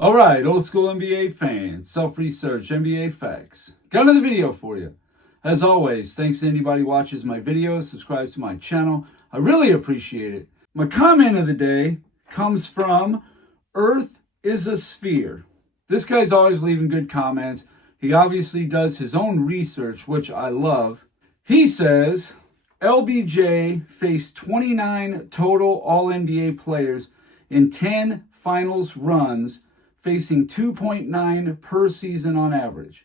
All right, old school NBA fans, self-research, NBA facts. Got another video for you. As always, thanks to anybody who watches my videos, subscribes to my channel. I really appreciate it. My comment of the day comes from Earth is a Sphere. This guy's always leaving good comments. He obviously does his own research, which I love. He says, LBJ faced 29 total All-NBA players in 10 finals runs, facing 2.9 per season on average.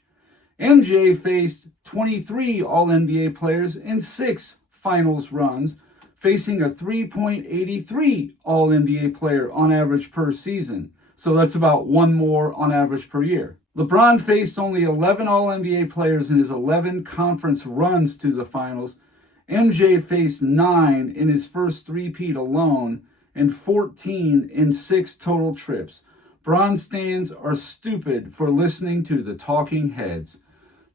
MJ faced 23 All-NBA players in 6 finals runs, facing a 3.83 All-NBA player on average per season. So that's about one more on average per year. LeBron faced only 11 All-NBA players in his 11 conference runs to the finals. MJ faced 9 in his first three-peat alone and 14 in 6 total trips. Bron stans are stupid for listening to the talking heads.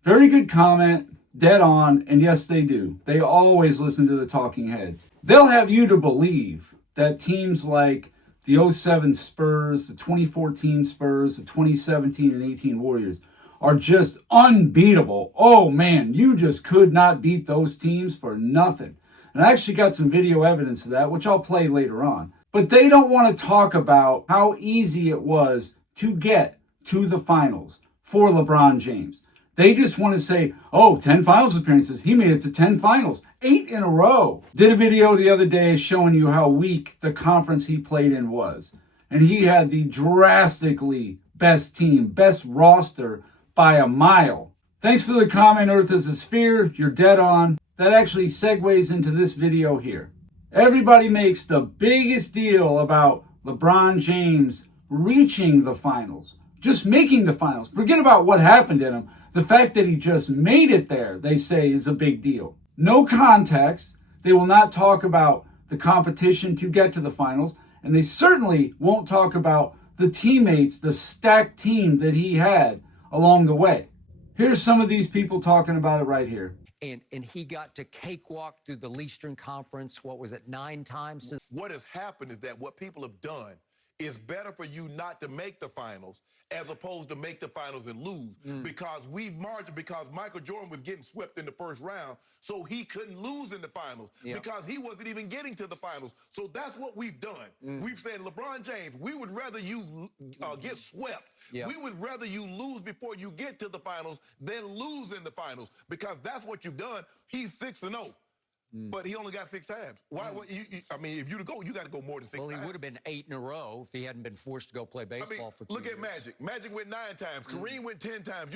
Very good comment, dead on, and yes, they do. They always listen to the talking heads. They'll have you to believe that teams like the 07 Spurs, the 2014 Spurs, the 2017 and 18 Warriors are just unbeatable. Oh man, you just could not beat those teams for nothing. And I actually got some video evidence of that, which I'll play later on. But they don't want to talk about how easy it was to get to the finals for LeBron James. They just want to say, oh, 10 finals appearances. He made it to 10 finals, 8 in a row. Did a video the other day showing you how weak the conference he played in was. And he had the drastically best team, best roster by a mile. Thanks for the comment, Earth is a Sphere. You're dead on. That actually segues into this video here. Everybody makes the biggest deal about LeBron James reaching the finals, just making the finals. Forget about what happened in him. The fact that he just made it there, they say, is a big deal. No context. They will not talk about the competition to get to the finals, and they certainly won't talk about the teammates, the stacked team that he had along the way. Here's some of these people talking about it right here. And he got to cakewalk through the Eastern Conference, what was it, 9 times? What has happened is that what people have done is better for you not to make the finals as opposed to make the finals and lose. Because we've margined, because Michael Jordan was getting swept in the first round, so he couldn't lose in the finals because he wasn't even getting to the finals. So that's what we've done. We've said, LeBron James, we would rather you get swept. We would rather you lose before you get to the finals than lose in the finals, because that's what you've done. He's 6-0. But he only got 6 times. Why? I mean, if you to go, you got to go more than 6 times. Well, he would have been 8 in a row if he hadn't been forced to go play baseball for 2 years. Look at Magic. Magic went 9 times. Kareem went 10 times.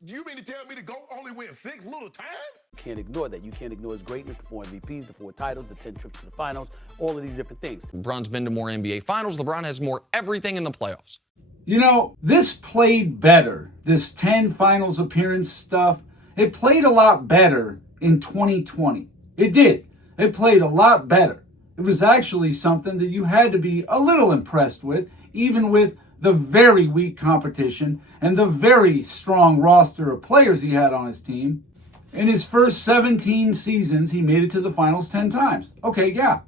You mean to tell me to go only win 6 little times? You can't ignore that. You can't ignore his greatness, the 4 MVPs, the 4 titles, the 10 trips to the finals, all of these different things. LeBron's been to more NBA finals. LeBron has more everything in the playoffs. You know, this played better. This 10 finals appearance stuff, it played a lot better in 2020. It did. It played a lot better. It was actually something that you had to be a little impressed with, even with the very weak competition and the very strong roster of players he had on his team. In his first 17 seasons, he made it to the finals 10 times. Okay, yeah.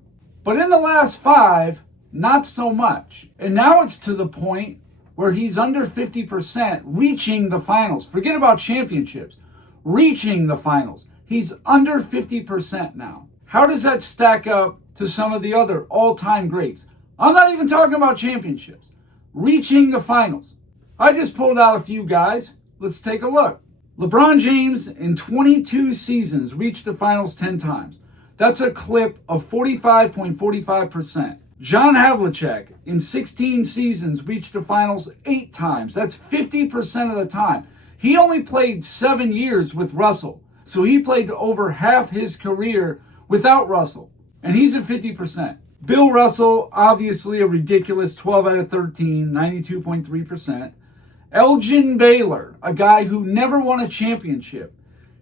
But in the last 5, not so much. And now it's to the point where he's under 50% reaching the finals. Forget about championships. Reaching the finals. He's under 50% now. How does that stack up to some of the other all-time greats? I'm not even talking about championships. Reaching the finals. I just pulled out a few guys. Let's take a look. LeBron James in 22 seasons reached the finals 10 times. That's a clip of 45.45%. John Havlicek in 16 seasons reached the finals 8 times. That's 50% of the time. He only played 7 years with Russell. So he played over half his career without Russell. And he's at 50%. Bill Russell, obviously a ridiculous 12 out of 13, 92.3%. Elgin Baylor, a guy who never won a championship.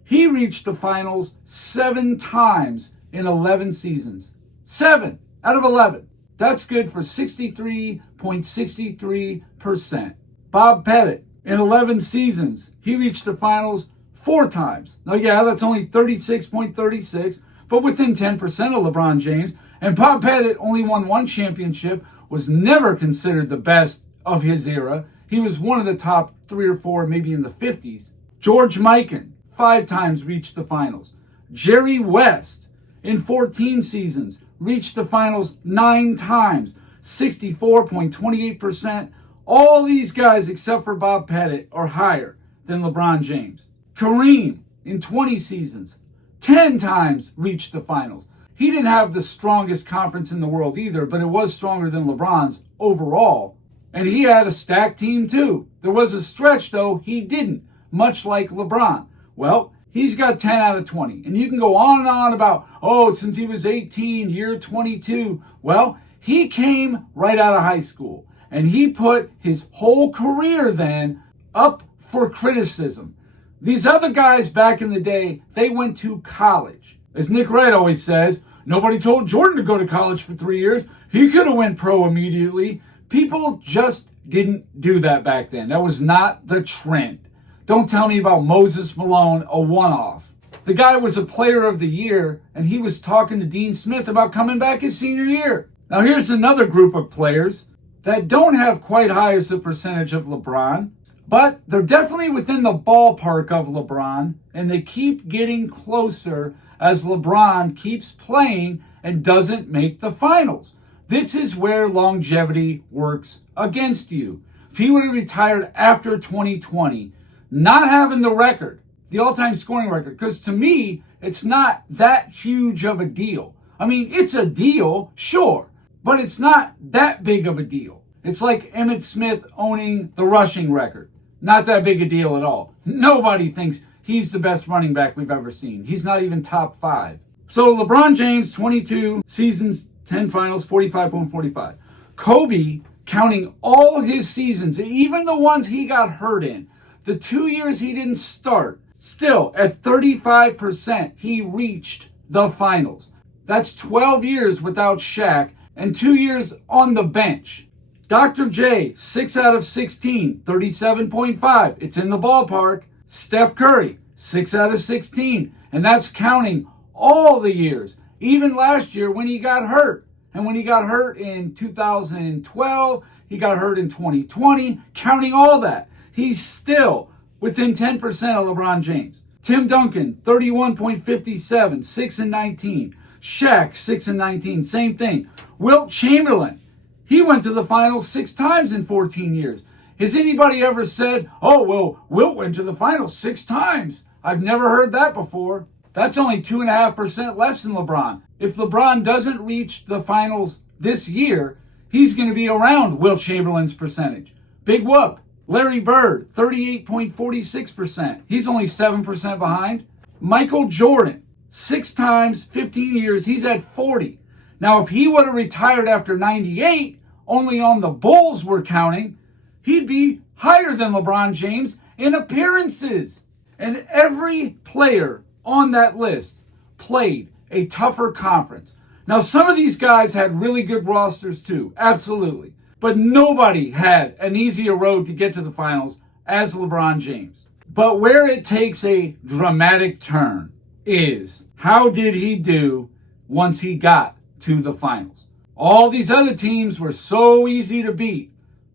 He reached the finals 7 times in 11 seasons. 7 out of 11. That's good for 63.63%. Bob Pettit, in 11 seasons, he reached the finals 4 times. Now, yeah, that's only 36.36, but within 10% of LeBron James. And Bob Pettit only won 1 championship, was never considered the best of his era. He was one of the top 3 or 4, maybe in the 50s. George Mikan, 5 times reached the finals. Jerry West, in 14 seasons, reached the finals 9 times. 64.28%. All these guys, except for Bob Pettit, are higher than LeBron James. Kareem, in 20 seasons, 10 times reached the finals. He didn't have the strongest conference in the world either, but it was stronger than LeBron's overall. And he had a stacked team too. There was a stretch, though, he didn't, much like LeBron. Well, he's got 10 out of 20. And you can go on and on about, oh, since he was 18, year 22. Well, he came right out of high school. And he put his whole career then up for criticism. These other guys back in the day, they went to college. As Nick Wright always says, nobody told Jordan to go to college for 3 years. He could have went pro immediately. People just didn't do that back then. That was not the trend. Don't tell me about Moses Malone, a one-off. The guy was a player of the year, and he was talking to Dean Smith about coming back his senior year. Now here's another group of players that don't have quite high as a percentage of LeBron, but they're definitely within the ballpark of LeBron, and they keep getting closer as LeBron keeps playing and doesn't make the finals. This is where longevity works against you. If he would have retired after 2020, not having the record, the all-time scoring record, because to me, it's not that huge of a deal. I mean, it's a deal, sure, but it's not that big of a deal. It's like Emmitt Smith owning the rushing record. Not that big a deal at all. Nobody thinks he's the best running back we've ever seen. He's not even top 5. So LeBron James, 22 seasons, 10 finals, 45.45. Kobe, counting all his seasons, even the ones he got hurt in, the 2 years he didn't start, still at 35%, he reached the finals. That's 12 years without Shaq and 2 years on the bench. Dr. J, 6 out of 16, 37.5. It's in the ballpark. Steph Curry, 6 out of 16. And that's counting all the years. Even last year when he got hurt. And when he got hurt in 2012, he got hurt in 2020. Counting all that, he's still within 10% of LeBron James. Tim Duncan, 31.57, 6 and 19. Shaq, 6 and 19, same thing. Wilt Chamberlain, he went to the finals 6 times in 14 years. Has anybody ever said, oh, well, Wilt went to the finals 6 times? I've never heard that before. That's only 2.5% less than LeBron. If LeBron doesn't reach the finals this year, he's going to be around Wilt Chamberlain's percentage. Big whoop. Larry Bird, 38.46%. He's only 7% behind. Michael Jordan, 6 times, 15 years, he's at 40. Now, if he would have retired after 98, only on the Bulls we're counting, he'd be higher than LeBron James in appearances. And every player on that list played a tougher conference. Now, some of these guys had really good rosters too, absolutely. But nobody had an easier road to get to the finals as LeBron James. But where it takes a dramatic turn is, how did he do once he got to the finals? All these other teams were so easy to beat.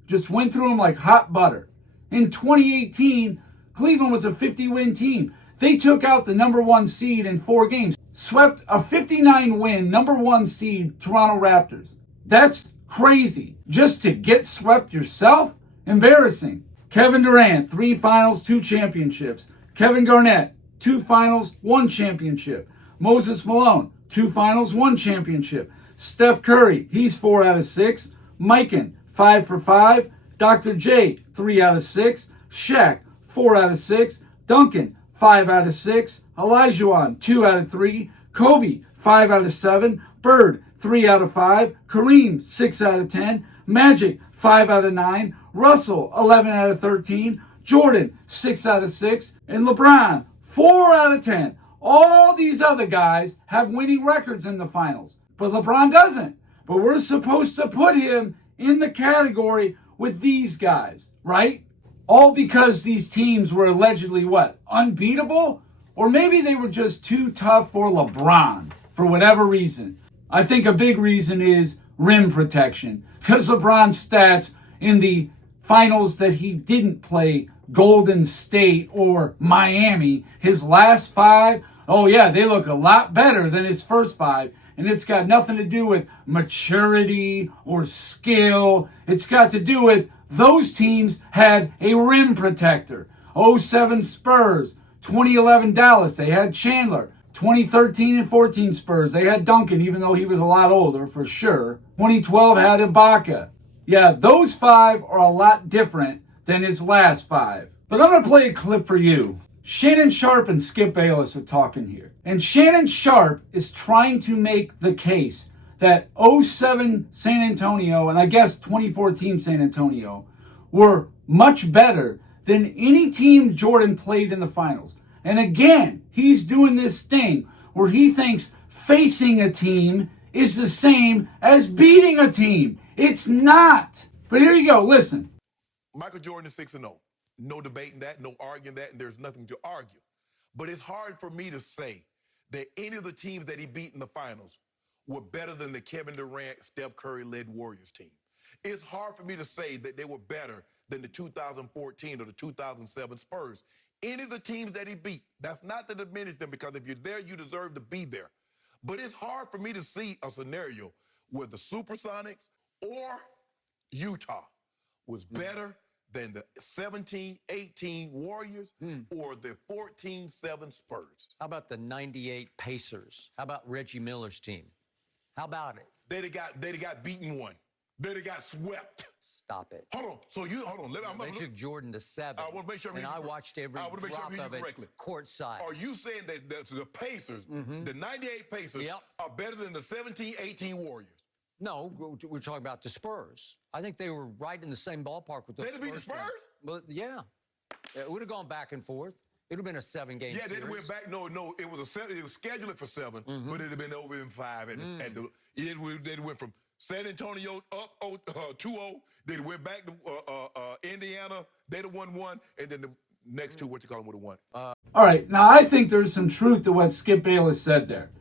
Just went through them like hot butter. In 2018, Cleveland was a 50-win team. They took out the number 1 seed in 4 games. Swept a 59-win number 1 seed Toronto Raptors. That's crazy. Just to get swept yourself? Embarrassing. Kevin Durant, 3 finals, 2 championships. Kevin Garnett, 2 finals, 1 championship. Moses Malone, 2 finals, 1 championship. Steph Curry, he's 4 out of 6. Mikan, 5 for 5. Dr. J, 3 out of 6. Shaq, 4 out of 6. Duncan, 5 out of 6. Olajuwon, 2 out of 3. Kobe, 5 out of 7. Bird, 3 out of 5. Kareem, 6 out of 10. Magic, 5 out of 9. Russell, 11 out of 13. Jordan, 6 out of 6. And LeBron, 4 out of 10. All these other guys have winning records in the finals, but LeBron doesn't. But we're supposed to put him in the category with these guys, right? All because these teams were allegedly what? Unbeatable? Or maybe they were just too tough for LeBron for whatever reason. I think a big reason is rim protection, because LeBron's stats in the finals that he didn't play Golden State or Miami. His last 5, oh yeah, they look a lot better than his first 5. And it's got nothing to do with maturity or skill. It's got to do with those teams had a rim protector. 07 Spurs, 2011 Dallas, they had Chandler. 2013 and 14 Spurs, they had Duncan, even though he was a lot older for sure. 2012 had Ibaka. Yeah, those 5 are a lot different than his last 5. But I'm going to play a clip for you. Shannon Sharpe and Skip Bayless are talking here. And Shannon Sharpe is trying to make the case that 07 San Antonio and I guess 2014 San Antonio were much better than any team Jordan played in the finals. And again, he's doing this thing where he thinks facing a team is the same as beating a team. It's not. But here you go. Listen. Michael Jordan is 6-0. No debating that, no arguing that, and there's nothing to argue. But it's hard for me to say that any of the teams that he beat in the finals were better than the Kevin Durant, Steph Curry-led Warriors team. It's hard for me to say that they were better than the 2014 or the 2007 Spurs. Any of the teams that he beat, that's not to diminish them, because if you're there, you deserve to be there. But it's hard for me to see a scenario where the Supersonics or Utah was better than the 17-18 Warriors or the 14-7 Spurs. How about the 98 Pacers? How about Reggie Miller's team? How about it? They'd have got beaten one. They'd have got swept. Stop it. Hold on. So hold on. They took Jordan to 7. I want to make sure and I watched every drop of it courtside. Are you saying that the Pacers, the 98 Pacers, are better than the 17-18 Warriors? No, we're talking about the Spurs. I think they were right in the same ballpark with those Spurs. They'd beat the Spurs? Well, yeah. It would have gone back and forth. It would have been a 7-game series. Yeah, they went back. No, it was it was scheduled for 7, but it'd have been over in 5. They went from San Antonio up 2-0. They went back to Indiana. They'd have won 1, and then the next 2, would have won. All right, now I think there's some truth to what Skip Bayless said there.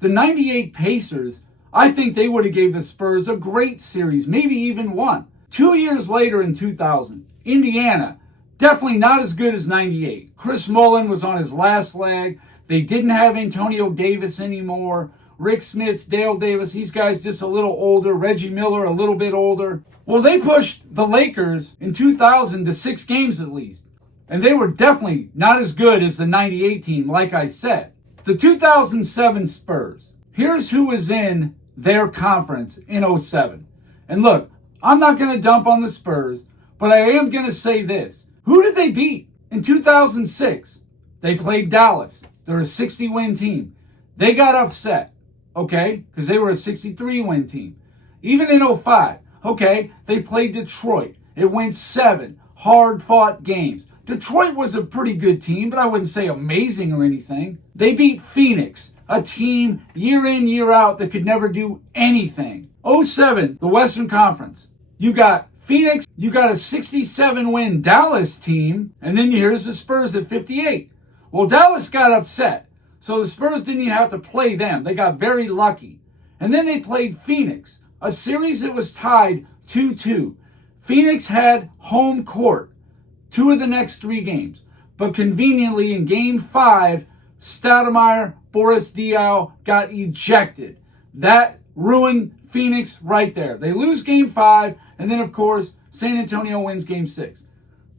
The 98 Pacers, I think they would have gave the Spurs a great series, maybe even 1. 2 years later in 2000, Indiana, definitely not as good as 98. Chris Mullin was on his last leg. They didn't have Antonio Davis anymore. Rick Smits, Dale Davis, these guys just a little older. Reggie Miller a little bit older. Well, they pushed the Lakers in 2000 to 6 games at least. And they were definitely not as good as the 98 team, like I said. The 2007 Spurs, here's who was in their conference in 07. And look, I'm not going to dump on the Spurs, but I am going to say this. Who did they beat in 2006? They played Dallas. They're a 60-win team. They got upset, okay, because they were a 63-win team. Even in 05, okay, they played Detroit. It went 7 hard-fought games. Detroit was a pretty good team, but I wouldn't say amazing or anything. They beat Phoenix, a team year in, year out that could never do anything. 07, the Western Conference. You got Phoenix, you got a 67-win Dallas team, and then here's the Spurs at 58. Well, Dallas got upset, so the Spurs didn't even have to play them. They got very lucky. And then they played Phoenix, a series that was tied 2-2. Phoenix had home court 2 of the next 3 games, but conveniently in Game 5, Stoudemire, Boris Diaw got ejected. That ruined Phoenix right there. They lose Game 5, and then, of course, San Antonio wins Game 6.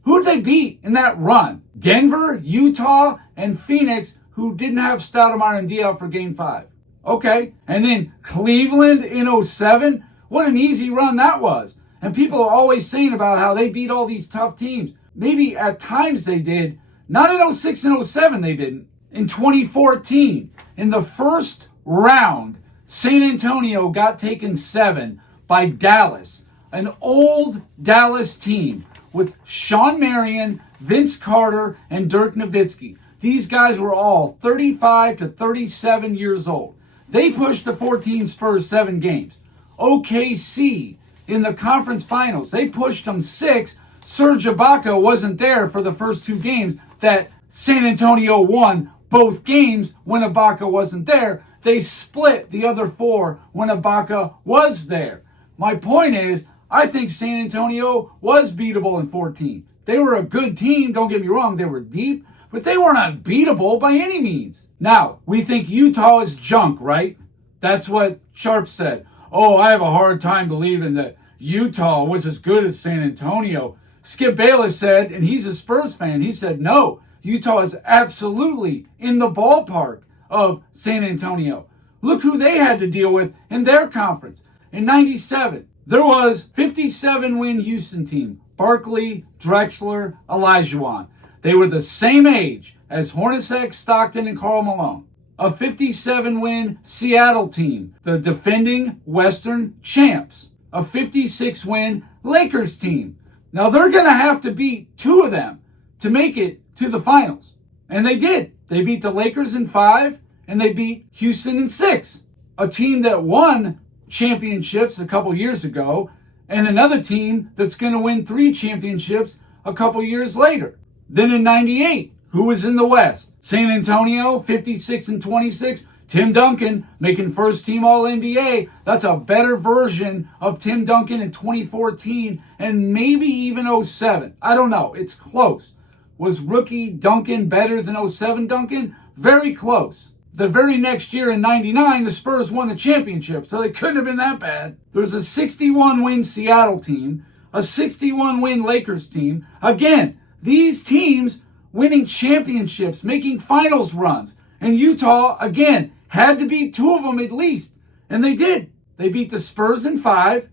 Who did they beat in that run? Denver, Utah, and Phoenix, who didn't have Stoudemire and Diaw for Game 5. Okay, and then Cleveland in 07. What an easy run that was. And people are always saying about how they beat all these tough teams. Maybe at times they did. Not in 06 and 07 they didn't. In 2014, in the first round, San Antonio got taken 7 by Dallas, an old Dallas team with Sean Marion, Vince Carter, and Dirk Nowitzki. These guys were all 35 to 37 years old. They pushed the 14 Spurs 7 games. OKC in the conference finals, they pushed them 6. Serge Ibaka wasn't there for the first 2 games that San Antonio won both games when Ibaka wasn't there. They split the other 4 when Ibaka was there. My point is, I think San Antonio was beatable in 14. They were a good team, don't get me wrong, they were deep, but they weren't unbeatable by any means. Now, we think Utah is junk, right? That's what Sharp said. Oh, I have a hard time believing that Utah was as good as San Antonio. Skip Bayless said, and he's a Spurs fan, he said, no, Utah is absolutely in the ballpark of San Antonio. Look who they had to deal with in their conference. In 97, there was 57-win Houston team. Barkley, Drexler, Olajuwon. They were the same age as Hornacek, Stockton, and Karl Malone. A 57-win Seattle team, the defending Western champs. A 56-win Lakers team. Now they're going to have to beat two of them to make it to the finals. And they did. They beat the Lakers in 5, and they beat Houston in 6. A team that won championships a couple years ago, and another team that's going to win 3 championships a couple years later. Then in 98, who was in the West? San Antonio, 56-26. Tim Duncan making first team All-NBA. That's a better version of Tim Duncan in 2014 and maybe even 07. I don't know. It's close. Was rookie Duncan better than 07 Duncan? Very close. The very next year in 99, the Spurs won the championship, so they couldn't have been that bad. There's a 61-win Seattle team, a 61-win Lakers team. Again, these teams winning championships, making finals runs. And Utah, again, had to beat 2 of them at least. And they did. They beat the Spurs in 5,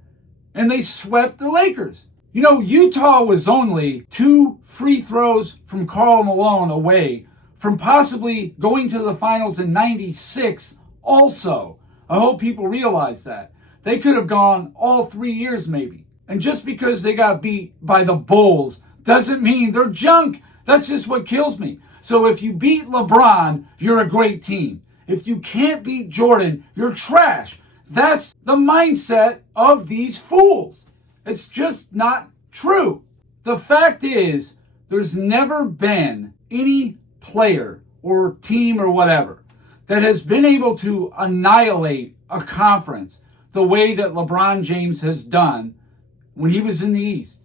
and they swept the Lakers. You know, Utah was only 2 free throws from Karl Malone away from possibly going to the finals in 96 also. I hope people realize that. They could have gone all 3 years maybe. And just because they got beat by the Bulls doesn't mean they're junk. That's just what kills me. So if you beat LeBron, you're a great team. If you can't beat Jordan, you're trash. That's the mindset of these fools. It's just not true. The fact is, there's never been any player or team or whatever that has been able to annihilate a conference the way that LeBron James has done when he was in the East,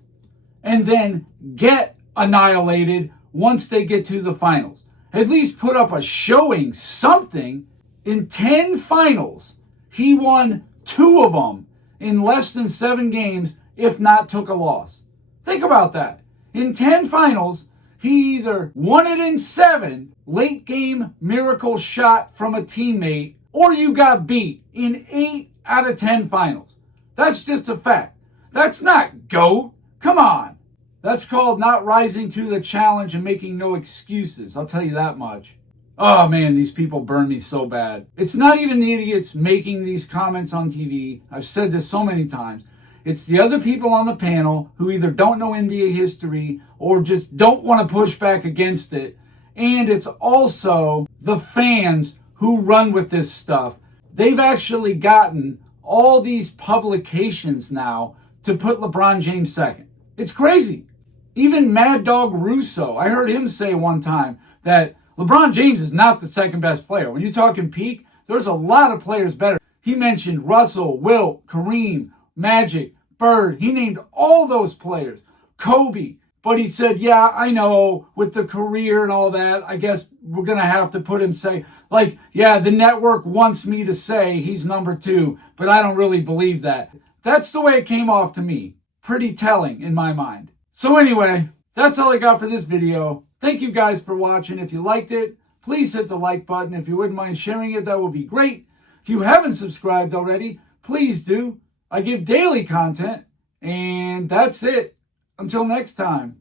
and then get annihilated once they get to the finals. At least put up a showing, something. In 10 finals, he won 2 of them in less than 7 games, if not took a loss. Think about that. In 10 finals, he either won it in 7, late game miracle shot from a teammate, or you got beat in 8 out of 10 finals. That's just a fact. That's not GOAT. Come on. That's called not rising to the challenge and making no excuses. I'll tell you that much. Oh man, these people burn me so bad. It's not even the idiots making these comments on TV. I've said this so many times. It's the other people on the panel who either don't know NBA history or just don't want to push back against it. And it's also the fans who run with this stuff. They've actually gotten all these publications now to put LeBron James second. It's crazy. Even Mad Dog Russo, I heard him say one time that LeBron James is not the second best player. When you're talking peak, there's a lot of players better. He mentioned Russell, Wilt, Kareem, Magic, Bird. He named all those players. Kobe. But he said, yeah, I know, with the career and all that, I guess we're going to have to put him yeah, the network wants me to say he's number 2, but I don't really believe that. That's the way it came off to me. Pretty telling in my mind. So anyway, that's all I got for this video. Thank you guys for watching. If you liked it, please hit the like button. If you wouldn't mind sharing it, that would be great. If you haven't subscribed already, please do. I give daily content, and that's it. Until next time.